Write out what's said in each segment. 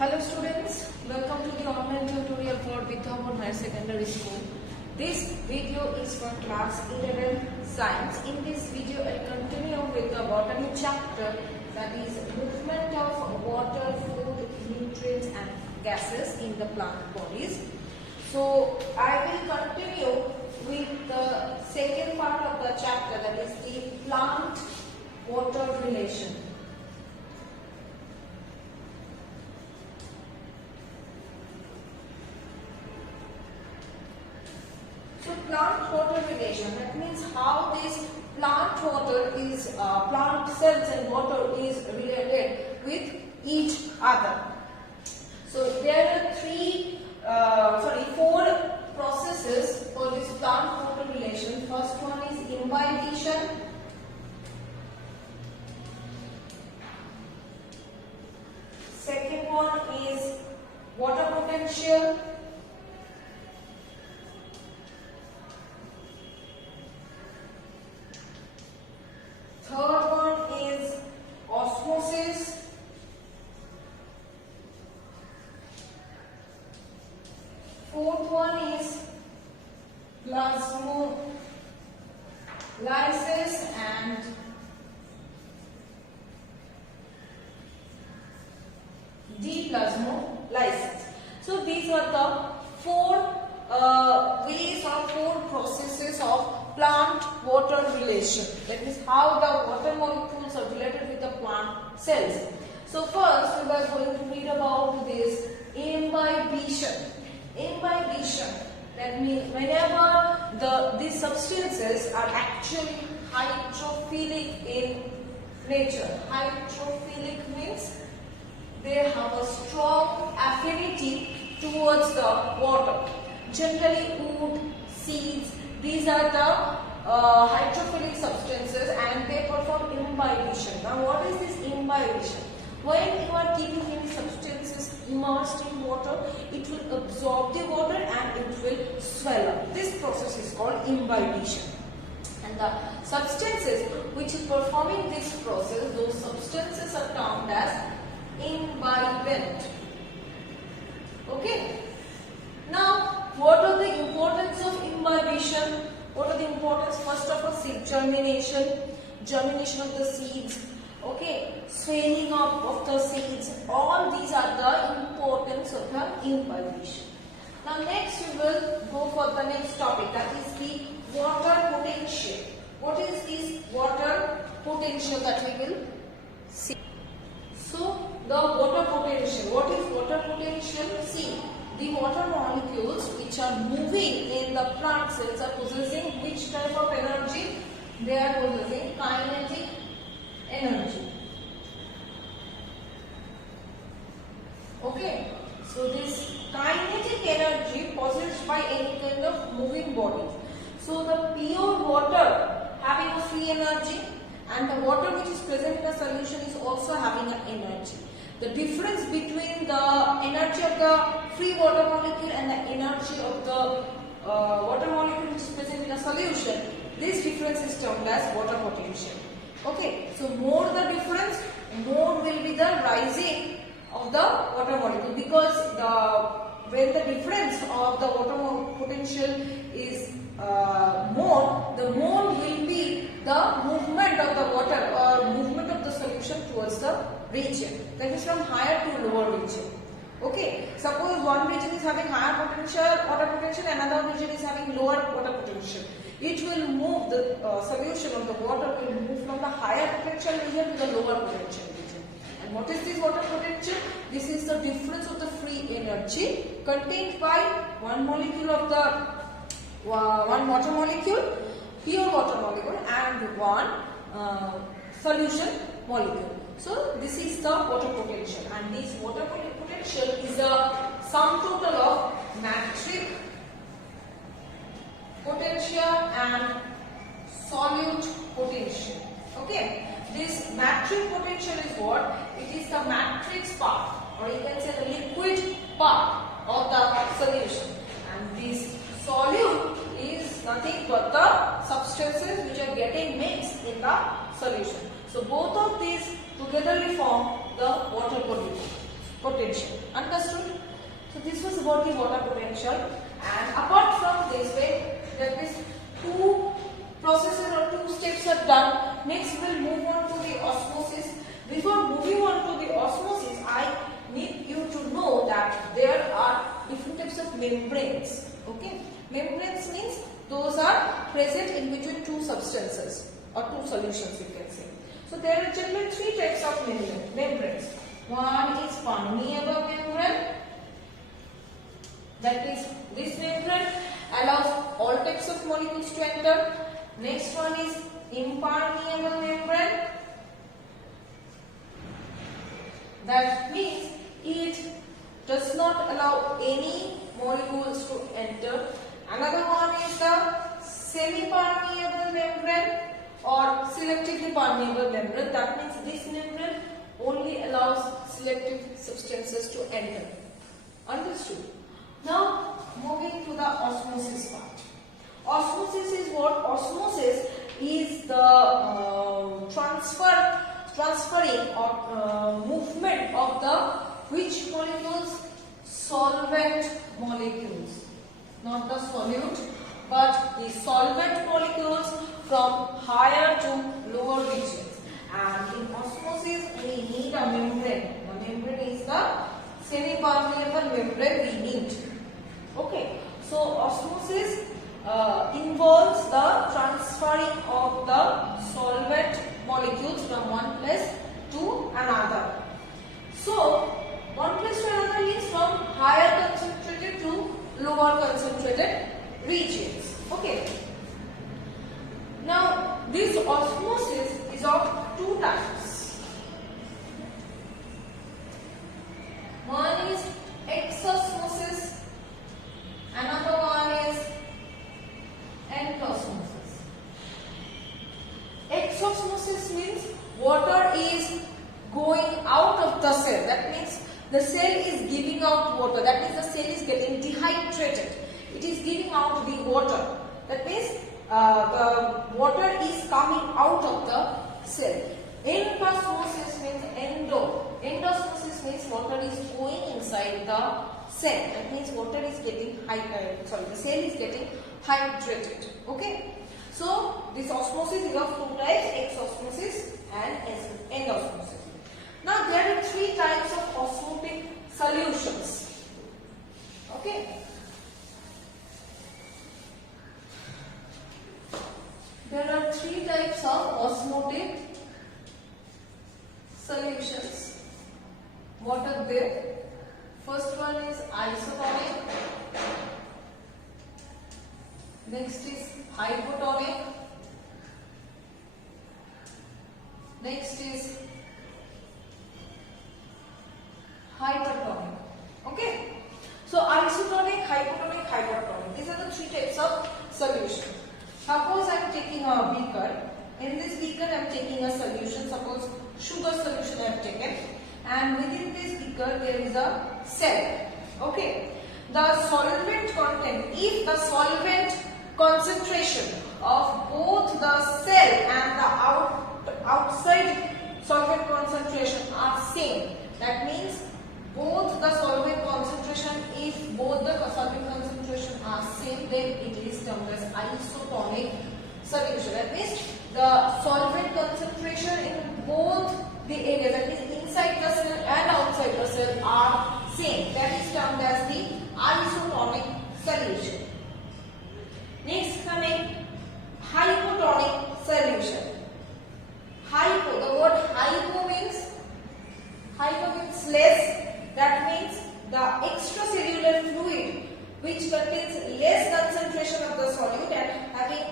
Hello students, welcome to the online tutorial for Vidyavan Higher Secondary School. This video is for class 11 science. In this video I continue with the botany chapter, that is movement of water, food, nutrients and gases in the plant bodies. So I will continue with the second part of the chapter, that is the plant water relation. So plant water relation, that means how this plant water is, plant cells and water is related with each other. So there are four processes for this plant water relation. First one is imbibition. Second one is water potential. Third one is osmosis. Fourth one is plasmolysis and deplasmolysis. So these are the four ways or four processes of plant water relation. That is how the water molecules are related with the plant cells. So first we are going to read about this imbibition. Imbibition, that means whenever these substances are actually hydrophilic in nature. Hydrophilic means they have a strong affinity towards the water. Generally wood, seeds, these are the hydrophilic substances and they perform imbibition. Now what is this imbibition? When you are keeping any substances immersed in water, it will absorb the water and it will swell up. This process is called imbibition. And the substances which are performing this process, those substances are termed as imbibant. Okay. Now, what are the importance of imbibition? What are the importance? First of all, seed germination of the seeds. Okay, swelling up of the seeds. All these are the importance of the imbibition. Now, next we will go for the next topic, that is the water potential. What is this water potential that we will see? So, the water potential. What is water potential? See, the water molecules which are moving in the plant cells are possessing which type of energy? They are possessing kinetic energy. Okay, so this kinetic energy possessed by any kind of moving body. So the pure water having a free energy and the water which is present in the solution is also having an energy. The difference between the energy of the free water molecule and the energy of the water molecule which is present in a solution, this difference is termed as water potential. Okay, so more the difference, more will be the rising of the water molecule, because when the difference of the water potential is more, the more will be the movement of the water or movement of the solution towards the region. That is from higher to lower region. Okay, suppose one region is having higher water potential, another region is having lower water potential. It will move, the solution of the water will move from the higher potential region to the lower potential region. And what is this water potential? This is the difference of the free energy contained by one molecule of the one water molecule, pure water molecule, and one solution molecule. So this is the water potential, and this water potential is a sum total of matrix potential and solute potential. Okay, this matrix potential is what? It is the matrix part, or you can say the liquid part of the solution, and this solute is nothing but the substances which are getting mixed in the solution. So both of these together we form the water molecule. potential. Understood? So this was about the water potential, and apart from this, when there is two processes or two steps are done, next we'll move on to the osmosis. Before moving on to the osmosis, I need you to know that there are different types of membranes. Okay, membranes means those are present in between two substances or two solutions, you can say. So there are generally three types of membranes. One is permeable membrane. That is, this membrane allows all types of molecules to enter. Next one is impermeable membrane. That means it does not allow any molecules to enter. Another one is the semi-permeable membrane or selectively permeable membrane. That means this membrane only allows selective substances to enter. Understood? Now moving to the osmosis part. Osmosis is what? Osmosis is the transferring or movement of the which molecules? Solvent molecules. Not the solute, but the solvent molecules from higher to lower regions. And in osmosis, we need a membrane. The membrane is the semi-permeable membrane we need. Okay, so osmosis involves the transferring of the solvent molecules from one place to another. So, one place to another means from higher concentrated to lower concentrated regions. Okay. Now, this osmosis is of two types. One is exosmosis, another one is endosmosis. Exosmosis means water is going out of the cell. That means the cell is giving out water. That means the cell is getting dehydrated. It is giving out the water. That means the water is coming out of the cell. Endosmosis means endosmosis means water is going inside the cell. That means water is getting the cell is getting hydrated. Okay. So this osmosis is of two types: exosmosis and endosmosis. Now there are three types of osmotic solutions. Okay. There are three types of osmotic solutions. What are they? First one is isotonic. Next is hypotonic. Next is hypertonic. Okay. So isotonic, hypotonic, hypertonic. These are the three types of solution. Suppose I am taking a beaker. In this beaker I am taking a solution. Suppose sugar solution I have taken. And within this beaker there is a cell. Okay. The solvent content, if the solvent concentration of both the cell and the outside solvent concentration are same, that means both the solvent concentration, if both the solvent concentration are same, then it is termed as isotonic solution. That means the solvent concentration in both the areas, that means inside the cell and outside the cell, are same. That is termed as the isotonic solution. Next coming hypotonic solution. Hypo, the word hypo means less. That means the extracellular fluid which contains less concentration of the solute and having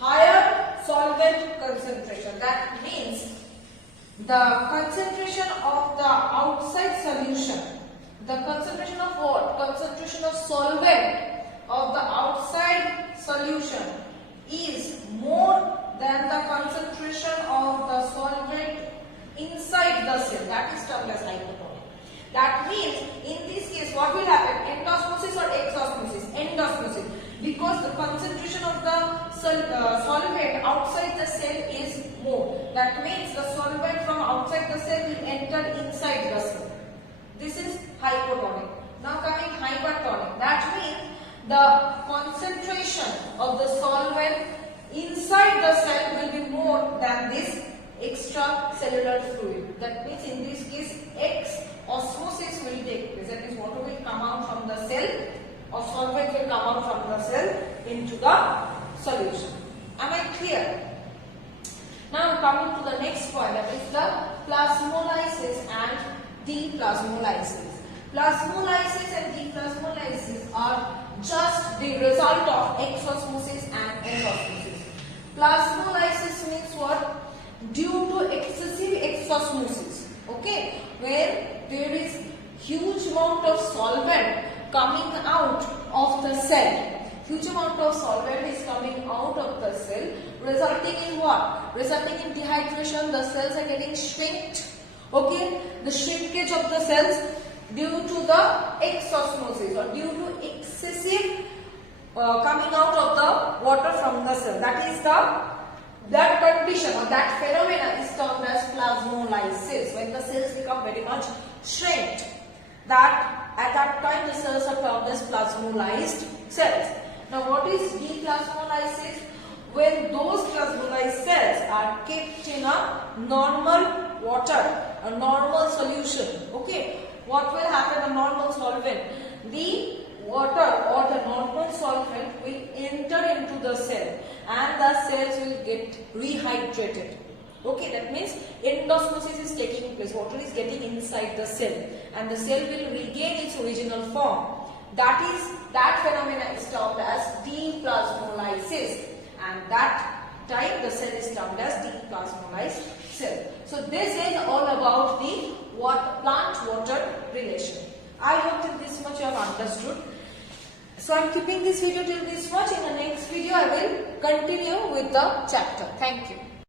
higher solvent concentration. That means the concentration of the outside solution, the concentration of what? Concentration of solvent of the outside solution is more than the concentration of the solvent inside the cell. That is termed as hypotonic. That means in this case what will happen? Endosmosis or exosmosis? Endosmosis. Because the concentration of the solvent outside the cell is more. That means the solvent from outside the cell will enter inside the cell. This is hypotonic. Now coming hypertonic. That means the concentration of the solvent inside the cell will be more than this extracellular fluid. That means in this case X osmosis will take place. That means water will come out from the cell or solvent will come out from the cell into the solution. Am I clear? Now coming to the next point, that is the plasmolysis and deplasmolysis. Plasmolysis and deplasmolysis are just the result of exosmosis and endosmosis. Plasmolysis means what? Due to excessive exosmosis, okay, where there is huge amount of solvent coming out of the cell. Huge amount of solvent is coming out of the cell, resulting in what? Resulting in dehydration. The cells are getting shrinked, okay, the shrinkage of the cells due to the exosmosis or due to excessive coming out of the water from the cell. That condition or that phenomena is termed as plasmolysis. When the cells become very much shrinked, at that time the cells are termed as plasmolysed cells. Now what is deplasmolysis? When those plasmolysed cells are kept in a normal water, a normal solution, okay, what will happen? A normal solvent, the water or the normal solvent will enter into the cell and the cells will get rehydrated. Okay, that means endosmosis is taking place. Water is getting inside the cell and the cell will regain its original form. That phenomena is termed as deplasmolysis, and that time the cell is termed as deplasmolysed cell. So this is all about the plant-water relation. I hope that this much you have understood. So I am keeping this video till this much. In the next video I will continue with the chapter. Thank you.